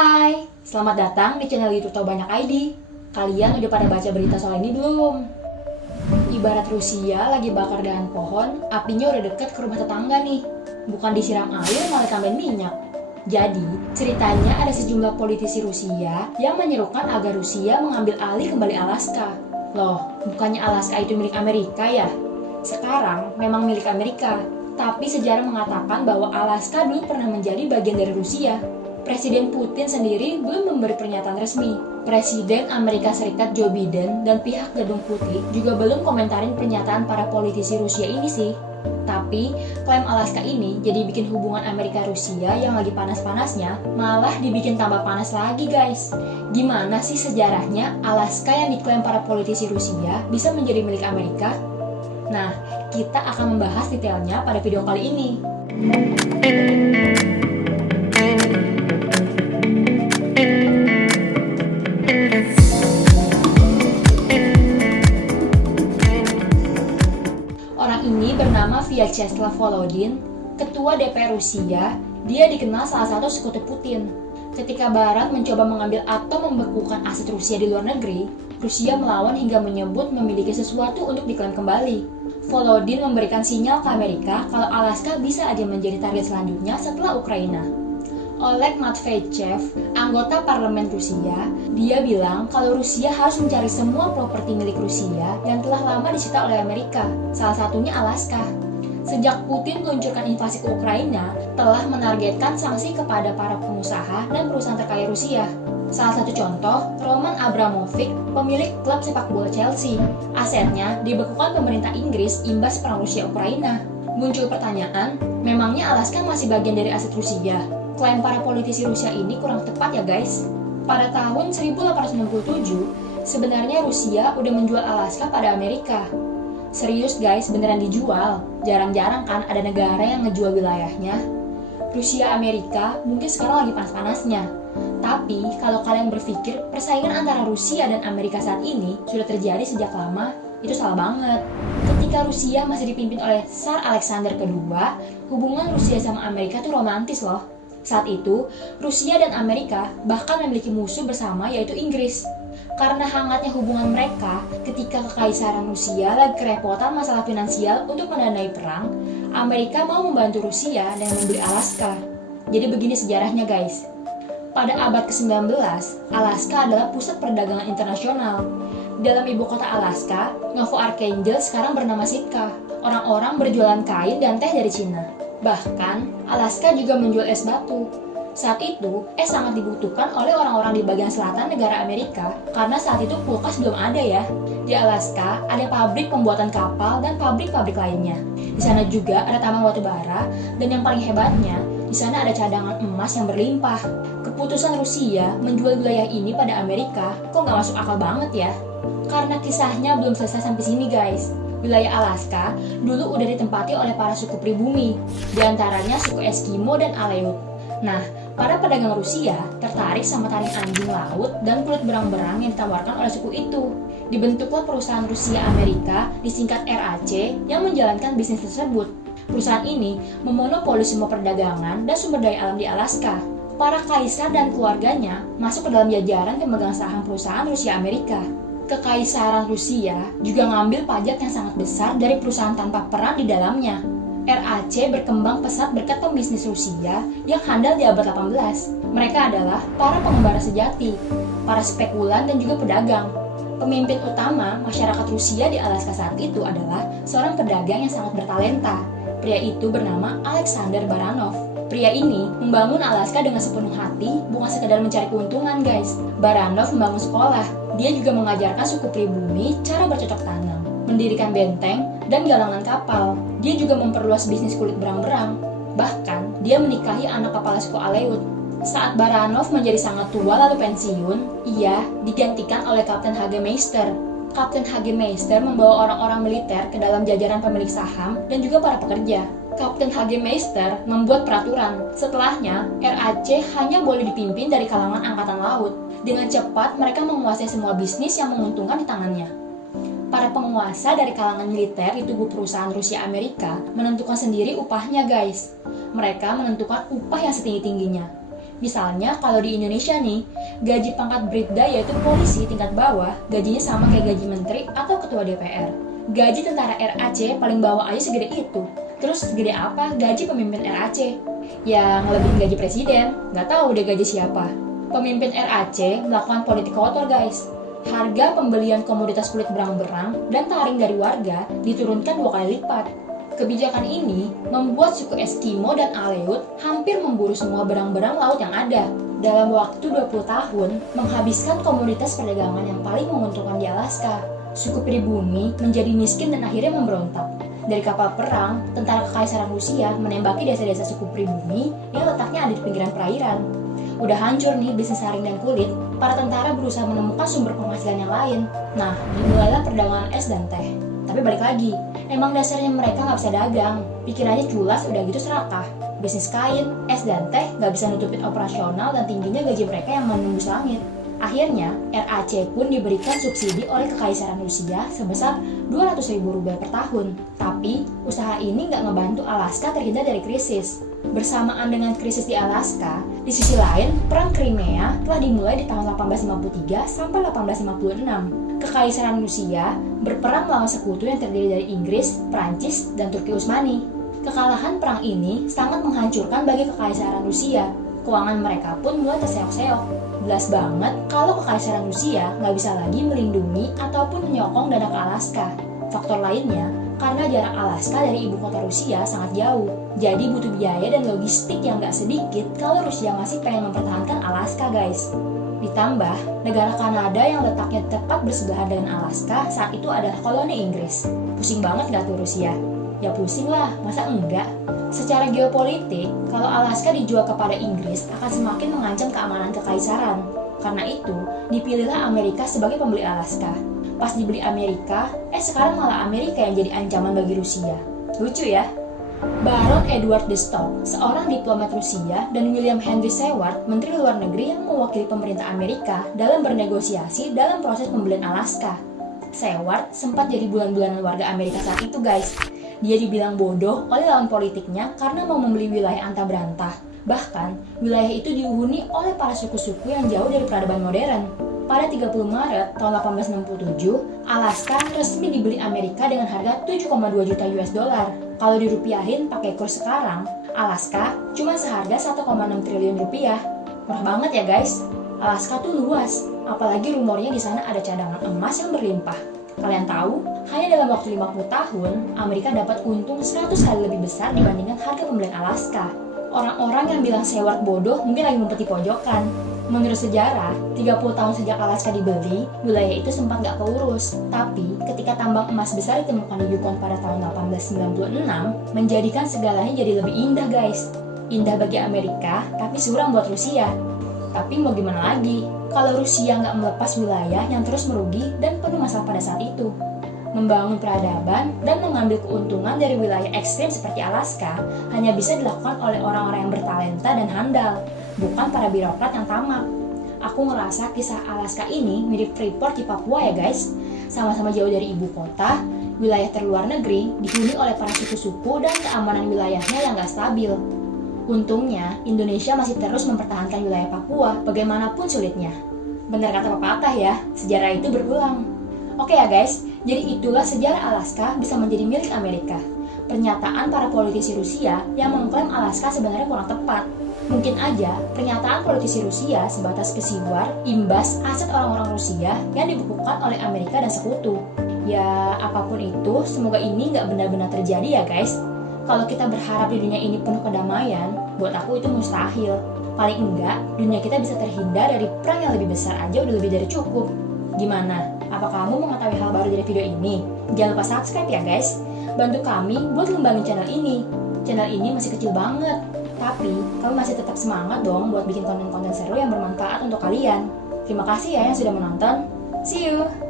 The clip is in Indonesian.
Hai, selamat datang di channel YouTube Tahu Banyak ID. Kalian udah pada baca berita soal ini belum? Ibarat Rusia lagi bakar dahan pohon, apinya udah deket ke rumah tetangga nih. Bukan disiram air, malah tambahin minyak. Jadi, ceritanya ada sejumlah politisi Rusia yang menyerukan agar Rusia mengambil alih kembali Alaska. Loh, bukannya Alaska itu milik Amerika ya? Sekarang memang milik Amerika, tapi sejarah mengatakan bahwa Alaska dulu pernah menjadi bagian dari Rusia. Presiden Putin sendiri belum memberi pernyataan resmi. Presiden Amerika Serikat Joe Biden dan pihak Gedung Putih juga belum komentarin pernyataan para politisi Rusia ini sih. Tapi, klaim Alaska ini jadi bikin hubungan Amerika-Rusia yang lagi panas-panasnya malah dibikin tambah panas lagi guys. Gimana sih sejarahnya Alaska yang diklaim para politisi Rusia bisa menjadi milik Amerika? Nah, kita akan membahas detailnya pada video kali ini. Orang ini bernama Vyacheslav Volodin, ketua DPR Rusia. Dia dikenal salah satu sekutu Putin. Ketika Barat mencoba mengambil atau membekukan aset Rusia di luar negeri, Rusia melawan hingga menyebut memiliki sesuatu untuk diklaim kembali. Volodin memberikan sinyal ke Amerika kalau Alaska bisa aja menjadi target selanjutnya setelah Ukraina. Oleg Matveychev, anggota parlemen Rusia, dia bilang kalau Rusia harus mencari semua properti milik Rusia yang telah lama disita oleh Amerika, salah satunya Alaska. Sejak Putin meluncurkan invasi ke Ukraina, telah menargetkan sanksi kepada para pengusaha dan perusahaan terkaya Rusia. Salah satu contoh, Roman Abramovich, pemilik klub sepak bola Chelsea. Asetnya dibekukan pemerintah Inggris imbas perang Rusia-Ukraina. Muncul pertanyaan, memangnya Alaska masih bagian dari aset Rusia? Klaim para politisi Rusia ini kurang tepat ya guys. Pada tahun 1867, sebenarnya Rusia udah menjual Alaska pada Amerika. Serius guys, beneran dijual. Jarang-jarang kan ada negara yang ngejual wilayahnya. Rusia Amerika mungkin sekarang lagi panas-panasnya. Tapi kalau kalian berpikir persaingan antara Rusia dan Amerika saat ini sudah terjadi sejak lama, itu salah banget. Ketika Rusia masih dipimpin oleh Tsar Alexander II, hubungan Rusia sama Amerika tuh romantis loh. Saat itu, Rusia dan Amerika bahkan memiliki musuh bersama yaitu Inggris. Karena hangatnya hubungan mereka, ketika Kekaisaran Rusia lagi kerepotan masalah finansial untuk mendanai perang, Amerika mau membantu Rusia dengan membeli Alaska. Jadi begini sejarahnya guys. Pada abad ke-19, Alaska adalah pusat perdagangan internasional. Dalam ibu kota Alaska, Novo Archangel sekarang bernama Sitka. Orang-orang berjualan kain dan teh dari Cina. Bahkan, Alaska juga menjual es batu. Saat itu, es sangat dibutuhkan oleh orang-orang di bagian selatan negara Amerika karena saat itu kulkas belum ada ya. Di Alaska, ada pabrik pembuatan kapal dan pabrik-pabrik lainnya. Di sana juga ada tambang batu bara dan yang paling hebatnya, di sana ada cadangan emas yang berlimpah. Keputusan Rusia menjual wilayah ini pada Amerika kok nggak masuk akal banget ya? Karena kisahnya belum selesai sampai sini guys. Wilayah Alaska dulu udah ditempati oleh para suku pribumi, diantaranya suku Eskimo dan Aleut. Nah, para pedagang Rusia tertarik sama taring anjing laut dan kulit berang-berang yang ditawarkan oleh suku itu. Dibentuklah perusahaan Rusia Amerika disingkat RAC yang menjalankan bisnis tersebut. Perusahaan ini memonopoli semua perdagangan dan sumber daya alam di Alaska. Para kaisar dan keluarganya masuk ke dalam jajaran pemegang saham perusahaan Rusia Amerika. Kekaisaran Rusia juga ngambil pajak yang sangat besar dari perusahaan tanpa peran di dalamnya. RAC berkembang pesat berkat pembisnis Rusia yang handal di abad 18. Mereka adalah para pengembara sejati, para spekulan dan juga pedagang. Pemimpin utama masyarakat Rusia di Alaska saat itu adalah seorang pedagang yang sangat bertalenta. Pria itu bernama Alexander Baranov. Pria ini membangun Alaska dengan sepenuh hati, bukan sekedar mencari keuntungan guys. Baranov membangun sekolah. Dia juga mengajarkan suku pribumi cara bercocok tanam, mendirikan benteng, dan galangan kapal. Dia juga memperluas bisnis kulit berang-berang. Bahkan, dia menikahi anak kepala suku Aleut. Saat Baranov menjadi sangat tua lalu pensiun, ia digantikan oleh Kapten Hagemeister. Kapten Hagemeister membawa orang-orang militer ke dalam jajaran pemilik saham dan juga para pekerja. Kapten Hagemeister membuat peraturan. Setelahnya, RAC hanya boleh dipimpin dari kalangan angkatan laut. Dengan cepat, mereka menguasai semua bisnis yang menguntungkan di tangannya. Para penguasa dari kalangan militer di tubuh perusahaan Rusia Amerika menentukan sendiri upahnya guys. Mereka menentukan upah yang setinggi-tingginya. Misalnya kalau di Indonesia nih, gaji pangkat bribda yaitu polisi tingkat bawah, gajinya sama kayak gaji menteri atau ketua DPR. Gaji tentara RAC paling bawah aja segede itu. Terus segede apa gaji pemimpin RAC? Yang lebih gaji presiden, nggak tahu deh gaji siapa. Pemimpin RAC melakukan politik kotor guys. Harga pembelian komoditas kulit berang-berang dan taring dari warga diturunkan 2 kali lipat. Kebijakan ini membuat suku Eskimo dan Aleut hampir memburu semua berang-berang laut yang ada. Dalam waktu 20 tahun, menghabiskan komoditas perdagangan yang paling menguntungkan di Alaska. Suku pribumi menjadi miskin dan akhirnya memberontak. Dari kapal perang, tentara Kekaisaran Rusia menembaki desa-desa suku pribumi yang letaknya ada di pinggiran perairan. Udah hancur nih bisnis saring dan kulit, para tentara berusaha menemukan sumber penghasilan yang lain. Nah, dimulailah perdagangan es dan teh. Tapi balik lagi, emang dasarnya mereka nggak bisa dagang, pikirannya culas udah gitu serakah. Bisnis kain, es dan teh nggak bisa nutupin operasional dan tingginya gaji mereka yang menembus langit. Akhirnya, RAC pun diberikan subsidi oleh Kekaisaran Rusia sebesar 200.000 rubel per tahun. Tapi, usaha ini nggak ngebantu Alaska terhindar dari krisis. Bersamaan dengan krisis di Alaska, di sisi lain, Perang Crimea telah dimulai di tahun 1853 sampai 1856. Kekaisaran Rusia berperang melawan sekutu yang terdiri dari Inggris, Prancis, dan Turki Utsmani. Kekalahan perang ini sangat menghancurkan bagi Kekaisaran Rusia. Keuangan mereka pun mulai terseok-seok. Jelas banget kalau Kekaisaran Rusia nggak bisa lagi melindungi ataupun menyokong dana ke Alaska. Faktor lainnya, karena jarak Alaska dari ibu kota Rusia sangat jauh. Jadi butuh biaya dan logistik yang nggak sedikit kalau Rusia masih pengen mempertahankan Alaska guys. Ditambah, negara Kanada yang letaknya tepat bersebelahan dengan Alaska saat itu adalah koloni Inggris. Pusing banget gak tuh Rusia? Ya pusing lah, masa enggak? Secara geopolitik, kalau Alaska dijual kepada Inggris akan semakin mengancam keamanan kekaisaran. Karena itu, dipilihlah Amerika sebagai pembeli Alaska. Pas dibeli Amerika, sekarang malah Amerika yang jadi ancaman bagi Rusia. Lucu ya? Baron Edward de Stock, seorang diplomat Rusia, dan William Henry Seward, Menteri Luar Negeri yang mewakili pemerintah Amerika dalam bernegosiasi dalam proses pembelian Alaska. Seward sempat jadi bulan-bulanan warga Amerika saat itu guys. Dia dibilang bodoh oleh lawan politiknya karena mau membeli wilayah antah berantah. Bahkan, wilayah itu dihuni oleh para suku-suku yang jauh dari peradaban modern. Pada 30 Maret tahun 1867, Alaska resmi dibeli Amerika dengan harga 7,2 juta US dollar. Kalau dirupiahin pakai kurs sekarang, Alaska cuma seharga 1,6 triliun rupiah. Murah banget ya guys. Alaska tuh luas, apalagi rumornya di sana ada cadangan emas yang berlimpah. Kalian tahu, hanya dalam waktu 50 tahun, Amerika dapat untung 100 kali lebih besar dibandingkan harga pembelian Alaska. Orang-orang yang bilang Seward bodoh mungkin lagi ngumpet di pojokan. Menurut sejarah, 30 tahun sejak Alaska dibeli, wilayah itu sempat gak keurus. Tapi, ketika tambang emas besar ditemukan di Yukon pada tahun 1896, menjadikan segalanya jadi lebih indah guys. Indah bagi Amerika, tapi suram buat Rusia. Tapi mau gimana lagi, kalau Rusia gak melepas wilayah yang terus merugi dan penuh masalah pada saat itu. Membangun peradaban dan mengambil keuntungan dari wilayah ekstrim seperti Alaska hanya bisa dilakukan oleh orang-orang yang bertalenta dan handal, bukan para birokrat yang tamak. Aku ngerasa kisah Alaska ini mirip Freeport di Papua ya guys. Sama-sama jauh dari ibu kota, wilayah terluar negeri dihuni oleh para suku-suku dan keamanan wilayahnya yang gak stabil. Untungnya, Indonesia masih terus mempertahankan wilayah Papua bagaimanapun sulitnya. Benar kata pepatah ya, sejarah itu berulang. Oke ya guys, jadi itulah sejarah Alaska bisa menjadi milik Amerika. Pernyataan para politisi Rusia yang mengklaim Alaska sebenarnya kurang tepat. Mungkin aja pernyataan politisi Rusia sebatas kesiwar imbas aset orang-orang Rusia yang dibekukan oleh Amerika dan sekutu. Ya, apapun itu, semoga ini nggak benar-benar terjadi ya guys. Kalau kita berharap di dunia ini penuh kedamaian, buat aku itu mustahil. Paling enggak, dunia kita bisa terhindar dari perang yang lebih besar aja udah lebih dari cukup. Gimana? Apa kamu mengetahui hal baru dari video ini? Jangan lupa subscribe ya guys. Bantu kami buat ngembangin channel ini. Channel ini masih kecil banget, tapi kamu masih tetap semangat dong buat bikin konten-konten seru yang bermanfaat untuk kalian. Terima kasih ya yang sudah menonton. See you!